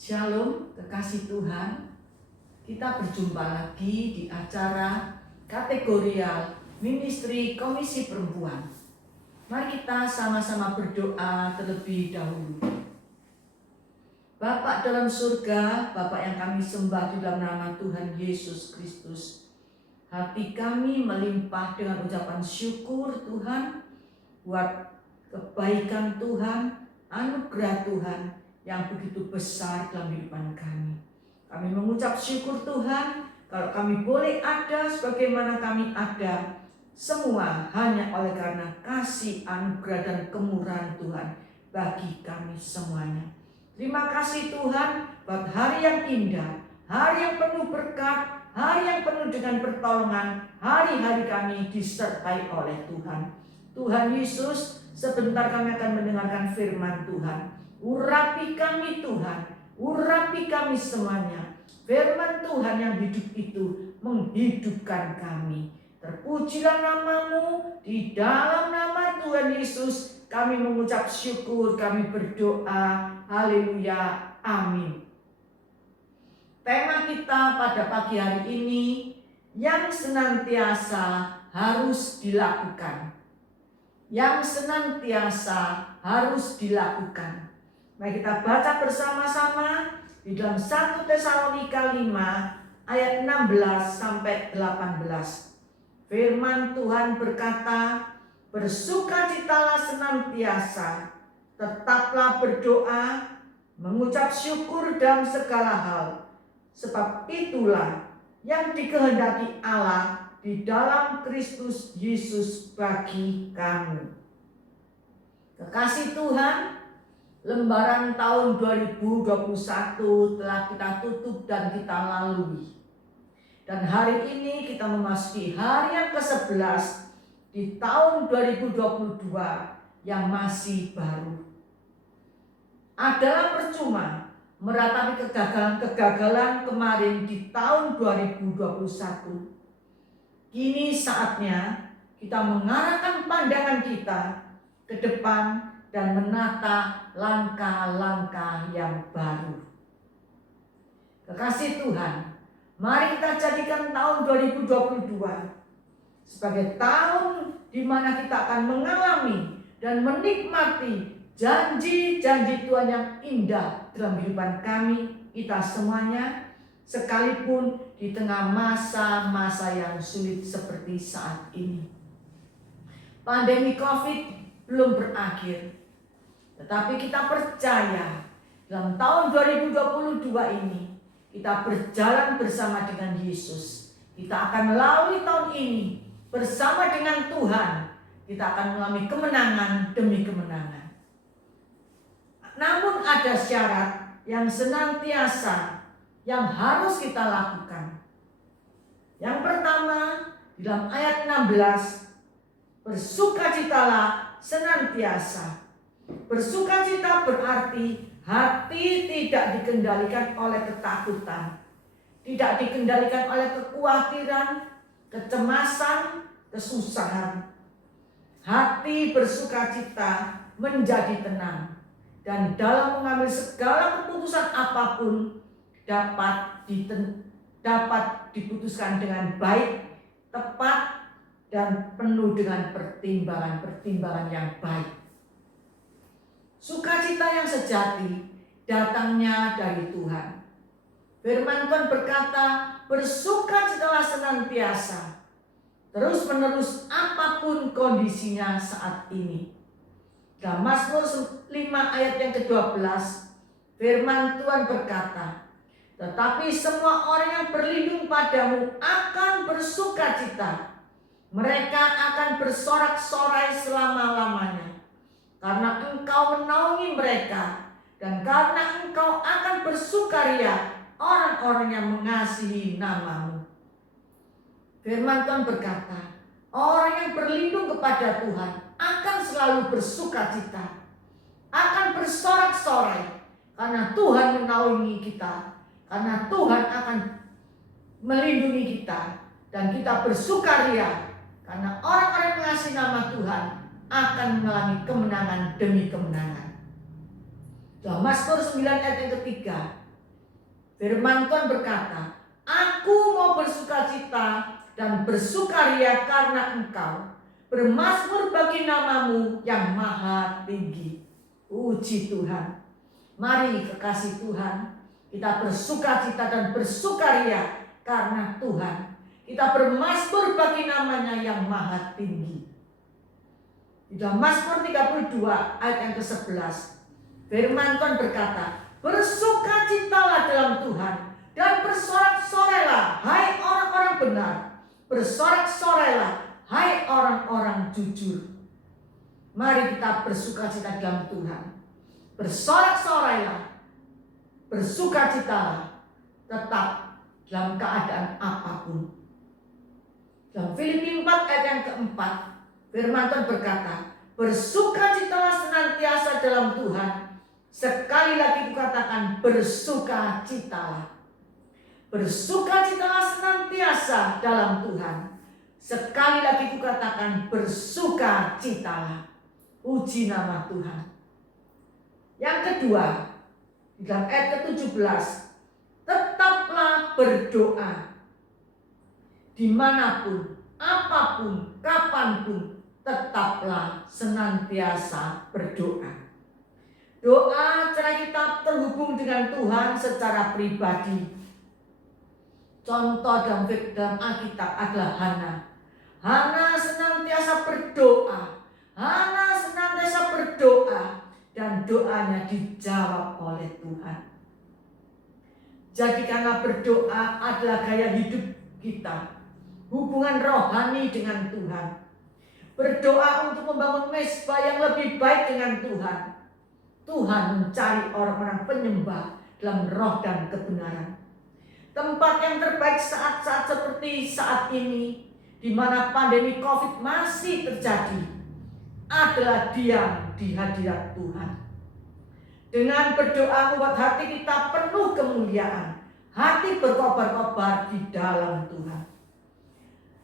Shalom, kekasih Tuhan. Kita berjumpa lagi di acara kategorial Ministry Komisi Perempuan. Mari kita sama-sama berdoa terlebih dahulu. Bapa dalam surga, Bapa yang kami sembah di dalam nama Tuhan Yesus Kristus. Hati kami melimpah dengan ucapan syukur Tuhan buat kebaikan Tuhan, anugerah Tuhan yang begitu besar dalam kehidupan kami. Kami mengucap syukur Tuhan kalau kami boleh ada sebagaimana kami ada, semua hanya oleh karena kasih, anugerah dan kemurahan Tuhan bagi kami semuanya. Terima kasih Tuhan buat hari yang indah, hari yang penuh berkat, hari yang penuh dengan pertolongan, hari-hari kami disertai oleh Tuhan. Tuhan Yesus, sebentar kami akan mendengarkan firman Tuhan. Urapi kami Tuhan, urapi kami semuanya. Firman Tuhan yang hidup itu menghidupkan kami. Terpujilah nama-Mu, di dalam nama Tuhan Yesus kami mengucap syukur, kami berdoa. Haleluya, amin. Tema kita pada pagi hari ini, yang senantiasa harus dilakukan. Yang senantiasa harus dilakukan. Mari kita baca bersama-sama di dalam 1 Tesalonika 5 ayat 16 sampai 18. Firman Tuhan berkata, bersukacitalah senantiasa, tetaplah berdoa, mengucap syukur dalam segala hal, sebab itulah yang dikehendaki Allah di dalam Kristus Yesus bagi kamu. Kekasih Tuhan, lembaran tahun 2021 telah kita tutup dan kita lalui. Dan hari ini kita memasuki hari yang ke-11 di tahun 2022 yang masih baru. Adalah percuma meratapi kegagalan kemarin di tahun 2021. Kini saatnya kita mengarahkan pandangan kita ke depan dan menata langkah-langkah yang baru. Kekasih Tuhan, mari kita jadikan tahun 2022 sebagai tahun di mana kita akan mengalami dan menikmati janji-janji Tuhan yang indah dalam kehidupan kami, kita semuanya, sekalipun di tengah masa-masa yang sulit seperti saat ini. Pandemi COVID belum berakhir, tetapi kita percaya dalam tahun 2022 ini kita berjalan bersama dengan Yesus. Kita akan melalui tahun ini bersama dengan Tuhan. Kita akan mengalami kemenangan demi kemenangan. Namun ada syarat yang senantiasa yang harus kita lakukan. Yang pertama, di dalam ayat 16, bersukacitalah senantiasa. Bersukacita berarti hati tidak dikendalikan oleh ketakutan, tidak dikendalikan oleh kekhawatiran, kecemasan, kesusahan. Hati bersukacita menjadi tenang, dan dalam mengambil segala keputusan apapun dapat diputuskan dengan baik, tepat, dan penuh dengan pertimbangan-pertimbangan yang baik. Sukacita yang sejati datangnya dari Tuhan. Firman Tuhan berkata, bersukacitalah senantiasa, terus menerus apapun kondisinya saat ini. Dalam Mazmur 5 ayat yang ke-12, firman Tuhan berkata, tetapi semua orang yang berlindung padamu akan bersukacita. Mereka akan bersorak-sorai selama-lamanya. Karena engkau menaungi mereka, dan karena engkau akan bersukaria orang-orang yang mengasihi nama-Mu. Firman Tuhan berkata, orang yang berlindung kepada Tuhan akan selalu bersukacita, akan bersorak-sorai, karena Tuhan menaungi kita, karena Tuhan akan melindungi kita, dan kita bersukaria, karena orang-orang yang mengasihi nama Tuhan akan mengalami kemenangan demi kemenangan. Dalam Mazmur 9 ayat yang ketiga, Firman Tuhan berkata, aku mau bersukacita dan bersukaria karena engkau, bermazmur bagi namamu yang maha tinggi. Puji Tuhan. Mari kekasih Tuhan, kita bersukacita dan bersukaria karena Tuhan. Kita bermazmur bagi namanya yang maha tinggi. Di dalam Mazmur 32 ayat yang ke-11, firman Tuhan berkata, bersukacitalah dalam Tuhan dan bersorak-sorailah hai orang-orang benar. Bersorak-sorailah hai orang-orang jujur. Mari kita bersukacita dalam Tuhan. Bersorak-sorailah, bersukacitalah tetap dalam keadaan apapun. Dalam Filipi 4 ayat yang keempat, firman Tuhan berkata, bersukacitalah senantiasa dalam Tuhan. Sekali lagi kukatakan, bersukacitalah. Bersukacitalah senantiasa dalam Tuhan. Sekali lagi kukatakan, bersukacitalah. Puji nama Tuhan. Yang kedua, di dalam ayat ke-17, tetaplah berdoa. Dimanapun, apapun, kapanpun, tetaplah senantiasa berdoa. Doa cara kita terhubung dengan Tuhan secara pribadi. Contoh dalam Alkitab adalah Hana. Hana senantiasa berdoa. Hana senantiasa berdoa. Dan doanya dijawab oleh Tuhan. Jadikanlah berdoa adalah gaya hidup kita. Hubungan rohani dengan Tuhan. Berdoa untuk membangun mezbah yang lebih baik dengan Tuhan. Tuhan mencari orang-orang penyembah dalam roh dan kebenaran. Tempat yang terbaik saat-saat seperti saat ini, di mana pandemi COVID masih terjadi, adalah diam di hadirat Tuhan. Dengan berdoa membuat hati kita penuh kemuliaan, hati berkobar-kobar di dalam Tuhan.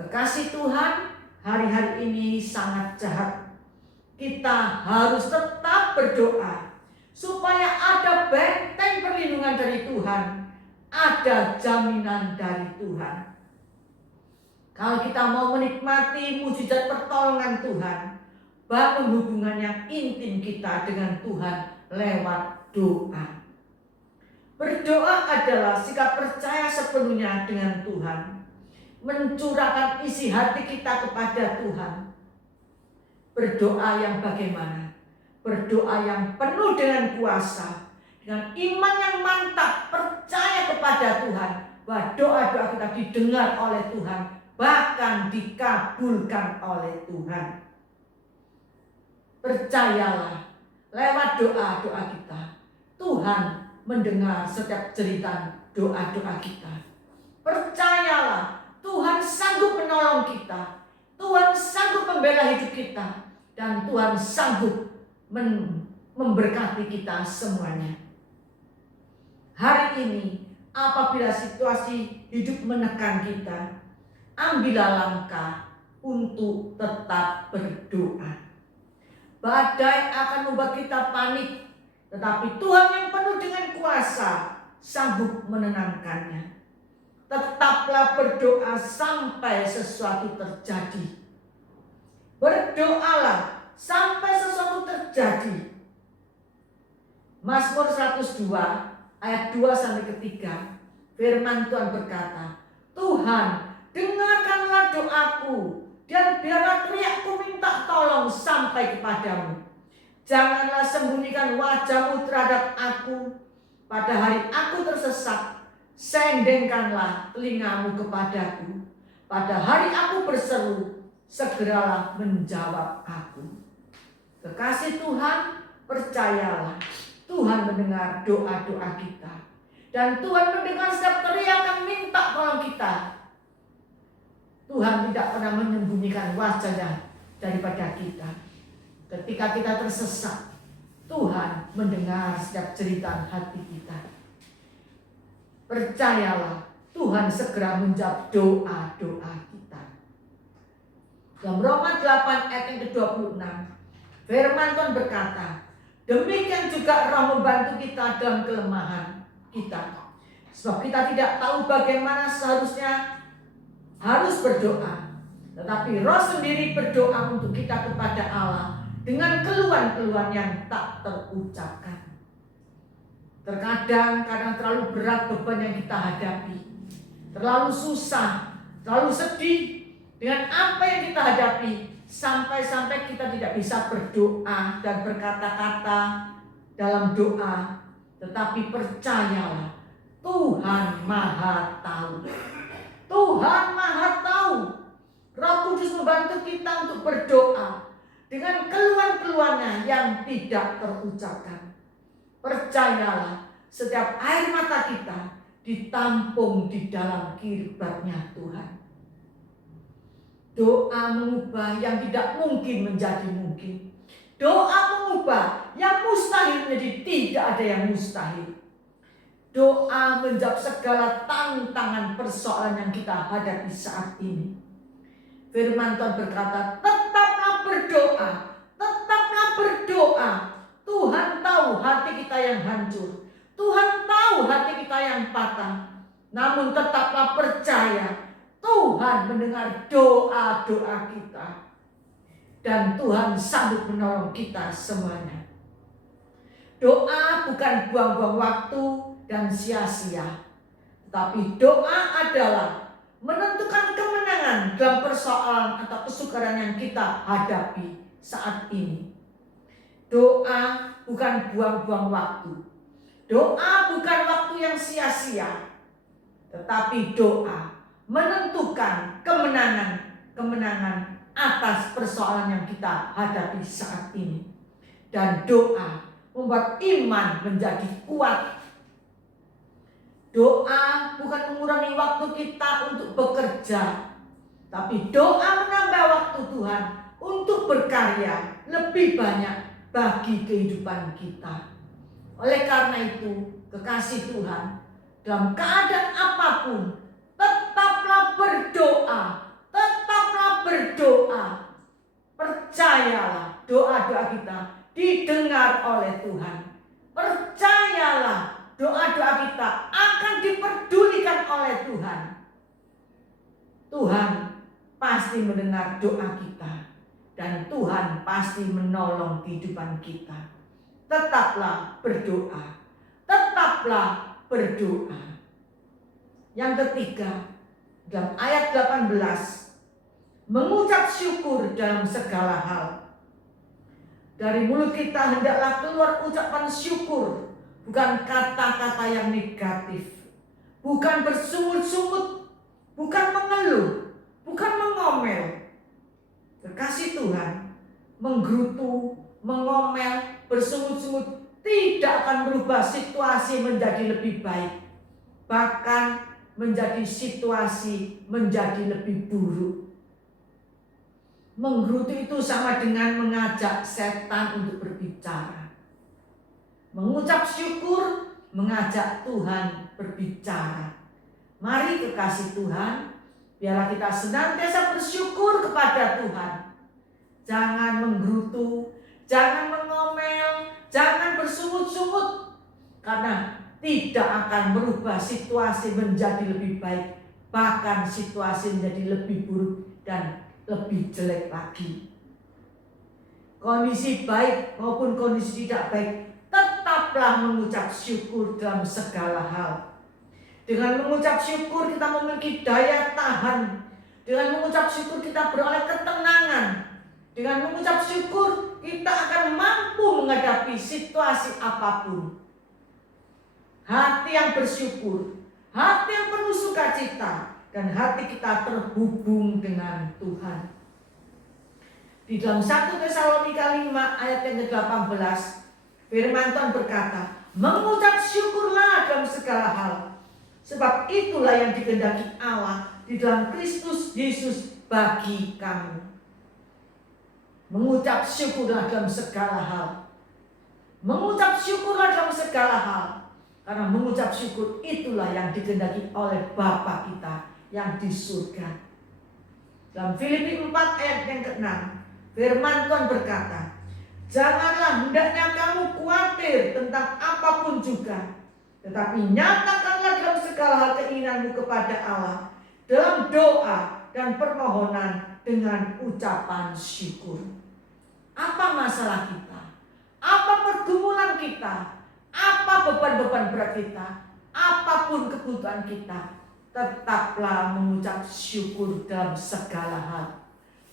Kekasih Tuhan, hari-hari ini sangat jahat. Kita harus tetap berdoa supaya ada benteng perlindungan dari Tuhan, ada jaminan dari Tuhan. Kalau kita mau menikmati mujizat pertolongan Tuhan, bangun hubungan yang intim kita dengan Tuhan lewat doa. Berdoa adalah sikap percaya sepenuhnya dengan Tuhan, mencurahkan isi hati kita kepada Tuhan. Berdoa yang bagaimana? Berdoa yang penuh dengan kuasa, dengan iman yang mantap, percaya kepada Tuhan bahwa doa-doa kita didengar oleh Tuhan, bahkan dikabulkan oleh Tuhan. Percayalah, lewat doa-doa kita, Tuhan mendengar setiap cerita doa-doa kita. Percayalah, Tuhan sanggup menolong kita, Tuhan sanggup membela hidup kita, dan Tuhan sanggup memberkati kita semuanya. Hari ini, apabila situasi hidup menekan kita, ambillah langkah untuk tetap berdoa. Badai akan membuat kita panik, tetapi Tuhan yang penuh dengan kuasa sanggup menenangkannya. Tetaplah berdoa sampai sesuatu terjadi. Berdoalah sampai sesuatu terjadi. Mazmur 102 ayat 2-3, firman Tuhan berkata, Tuhan, dengarkanlah doaku, dan biarlah teriakku minta tolong sampai kepadamu. Janganlah sembunyikan wajahmu terhadap aku pada hari aku tersesat. Sendengkanlah telingamu kepadaku. Pada hari aku berseru, segeralah menjawab aku. Kekasih Tuhan, percayalah, Tuhan mendengar doa-doa kita. Dan Tuhan mendengar setiap teriakan minta tolong kita. Tuhan tidak pernah menyembunyikan wajahnya daripada kita. Ketika kita tersesat, Tuhan mendengar setiap cerita hati kita. Percayalah, Tuhan segera menjawab doa-doa kita. Dalam Roma 8 ayat yang ke-26, firman Tuhan berkata, demikian juga Roh membantu kita dalam kelemahan kita. Sebab kita tidak tahu bagaimana seharusnya harus berdoa. Tetapi Roh sendiri berdoa untuk kita kepada Allah dengan keluhan-keluhan yang tak terucapkan. Terkadang terlalu berat beban yang kita hadapi, terlalu susah, terlalu sedih dengan apa yang kita hadapi, sampai-sampai kita tidak bisa berdoa dan berkata-kata dalam doa. Tetapi percayalah, Tuhan Maha Tahu. Tuhan Maha Tahu. Roh Kudus membantu kita untuk berdoa dengan keluhan-keluhannya yang tidak terucapkan. Percayalah, setiap air mata kita ditampung di dalam kirbatnya Tuhan. Doa mengubah yang tidak mungkin menjadi mungkin. Doa mengubah yang mustahil menjadi tidak ada yang mustahil. Doa menjawab segala tantangan persoalan yang kita hadapi saat ini. Firman Tuhan berkata, tetaplah berdoa, tetaplah berdoa. Tuhan tahu hati kita yang hancur, Tuhan tahu hati kita yang patah. Namun tetaplah percaya, Tuhan mendengar doa-doa kita. Dan Tuhan sanggup menolong kita semuanya. Doa bukan buang-buang waktu dan sia-sia. Tapi doa adalah menentukan kemenangan dalam persoalan atau kesukaran yang kita hadapi saat ini. Doa bukan buang-buang waktu. Doa bukan waktu yang sia-sia. Tetapi doa menentukan kemenangan atas persoalan yang kita hadapi saat ini. Dan doa membuat iman menjadi kuat. Doa bukan mengurangi waktu kita untuk bekerja, tapi doa menambah waktu Tuhan untuk berkarya lebih banyak bagi kehidupan kita. Oleh karena itu, kekasih Tuhan, dalam keadaan apapun, tetaplah berdoa, tetaplah berdoa. Percayalah, doa-doa kita didengar oleh Tuhan. Percayalah, doa-doa kita akan diperdulikan oleh Tuhan. Tuhan pasti mendengar doa kita. Dan Tuhan pasti menolong kehidupan kita. Tetaplah berdoa. Tetaplah berdoa. Yang ketiga, dalam ayat 18. Mengucap syukur dalam segala hal. Dari mulut kita hendaklah keluar ucapan syukur. Bukan kata-kata yang negatif, bukan bersungut-sungut, bukan mengeluh, bukan mengomel. Kekasih Tuhan, menggerutu, mengomel, bersungut-sungut tidak akan merubah situasi menjadi lebih baik. Bahkan menjadi situasi menjadi lebih buruk. Menggerutu itu sama dengan mengajak setan untuk berbicara. Mengucap syukur, mengajak Tuhan berbicara. Mari kekasih Tuhan, biarlah kita senantiasa bersyukur kepada Tuhan. Jangan menggerutu, jangan mengomel, jangan bersungut-sungut. Karena tidak akan merubah situasi menjadi lebih baik. Bahkan situasi menjadi lebih buruk dan lebih jelek lagi. Kondisi baik maupun kondisi tidak baik, tetaplah mengucap syukur dalam segala hal. Dengan mengucap syukur kita memiliki daya tahan. Dengan mengucap syukur kita beroleh ketenangan. Dengan mengucap syukur kita akan mampu menghadapi situasi apapun. Hati yang bersyukur, hati yang penuh sukacita, dan hati kita terhubung dengan Tuhan. Di dalam 1 Tesalonika 5 ayat yang ke-18, firman Tuhan berkata, mengucap syukurlah dalam segala hal, sebab itulah yang dikehendaki Allah di dalam Kristus Yesus bagi kamu. Mengucap syukurlah dalam segala hal. Mengucap syukurlah dalam segala hal. Karena mengucap syukur itulah yang dikehendaki oleh Bapa kita yang di surga. Dalam Filipi 4 ayat yang ke-6, firman Tuhan berkata, janganlah hendaknya kamu khawatir tentang apapun juga, Tetapi nyatakanlah dalam segala hal keinginanmu kepada Allah dalam doa dan permohonan dengan ucapan syukur. Apa masalah kita? Apa pergumulan kita? Apa beban-beban berat kita? Apapun kebutuhan kita, tetaplah mengucap syukur dalam segala hal.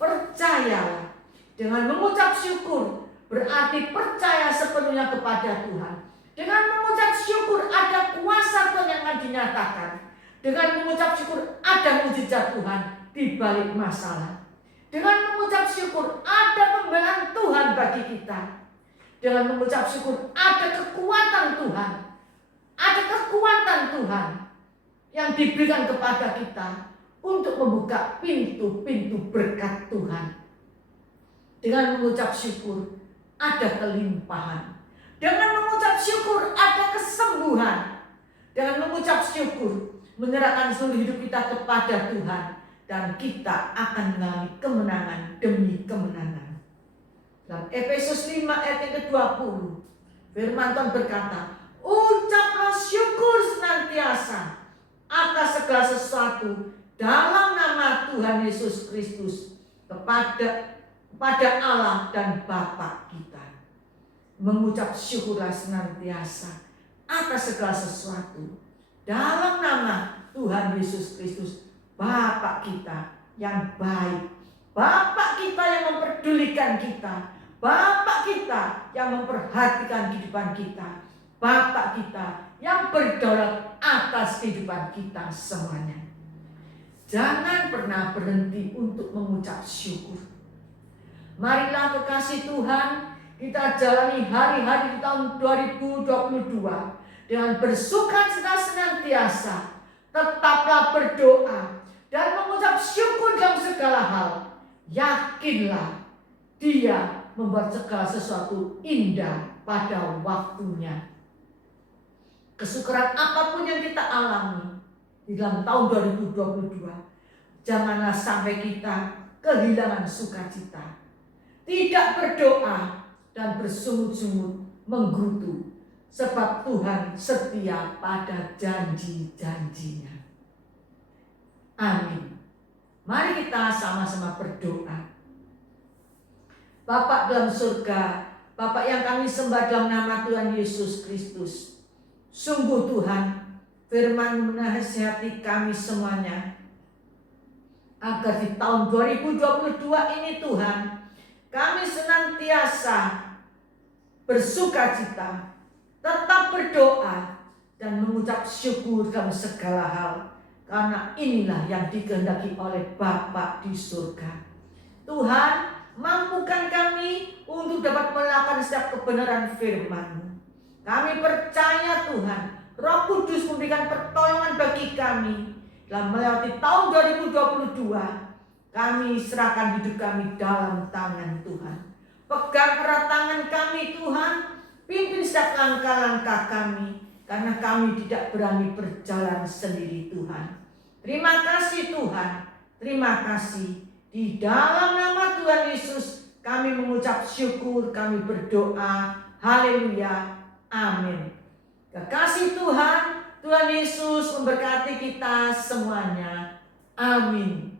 Percayalah. Dengan mengucap syukur berarti percaya sepenuhnya kepada Tuhan. Dengan mengucap syukur ada kuasa Tuhan yang akan dinyatakan. Dengan mengucap syukur ada mujizat Tuhan di balik masalah. Dengan mengucap syukur ada pembelaan Tuhan bagi kita. Dengan mengucap syukur ada kekuatan Tuhan. Ada kekuatan Tuhan yang diberikan kepada kita untuk membuka pintu-pintu berkat Tuhan. Dengan mengucap syukur ada kelimpahan. Dengan mengucap syukur ada kesembuhan. Dengan mengucap syukur menyerahkan seluruh hidup kita kepada Tuhan. Dan kita akan mengalami kemenangan demi kemenangan. Dalam Efesus 5 ayat yang ke-20, firman Tuhan berkata, ucaplah syukur senantiasa atas segala sesuatu dalam nama Tuhan Yesus Kristus kepada Allah dan Bapa kita. Mengucap syukurlah senantiasa atas segala sesuatu dalam nama Tuhan Yesus Kristus, Bapa kita yang baik, Bapa kita yang memperdulikan kita, Bapa kita yang memperhatikan kehidupan kita, Bapa kita yang berdaulat atas kehidupan kita semuanya. Jangan pernah berhenti untuk mengucap syukur. Marilah kekasih Tuhan, kita jalani hari-hari di tahun 2022 dengan bersukacita senantiasa. Tetaplah berdoa dan mengucap syukur dalam segala hal. Yakinlah Dia membuat segala sesuatu indah pada waktunya. Kesukaran apapun yang kita alami di dalam tahun 2022, janganlah sampai kita kehilangan sukacita. Tidak berdoa dan bersungut-sungut menggerutu, sebab Tuhan setia pada janji-janjinya. Amin. Mari kita sama-sama berdoa. Bapa dalam surga, Bapa yang kami sembah dalam nama Tuhan Yesus Kristus. Sungguh Tuhan, firman menasihati kami semuanya, agar di tahun 2022 ini Tuhan, kami senantiasa bersukacita, tetap berdoa, dan mengucap syukur dalam segala hal. Karena inilah yang dikehendaki oleh Bapa di surga. Tuhan, mampukan kami untuk dapat melakukan setiap kebenaran firman-Mu. Kami percaya Tuhan, Roh Kudus memberikan pertolongan bagi kami dalam melewati tahun 2022. Kami serahkan hidup kami dalam tangan Tuhan. Pegang erat tangan kami Tuhan, pimpin setiap langkah-langkah kami, karena kami tidak berani berjalan sendiri Tuhan. Terima kasih Tuhan, terima kasih. Di dalam nama Tuhan Yesus kami mengucap syukur, kami berdoa. Haleluya, amin. Kekasih Tuhan, Tuhan Yesus memberkati kita semuanya. Amin.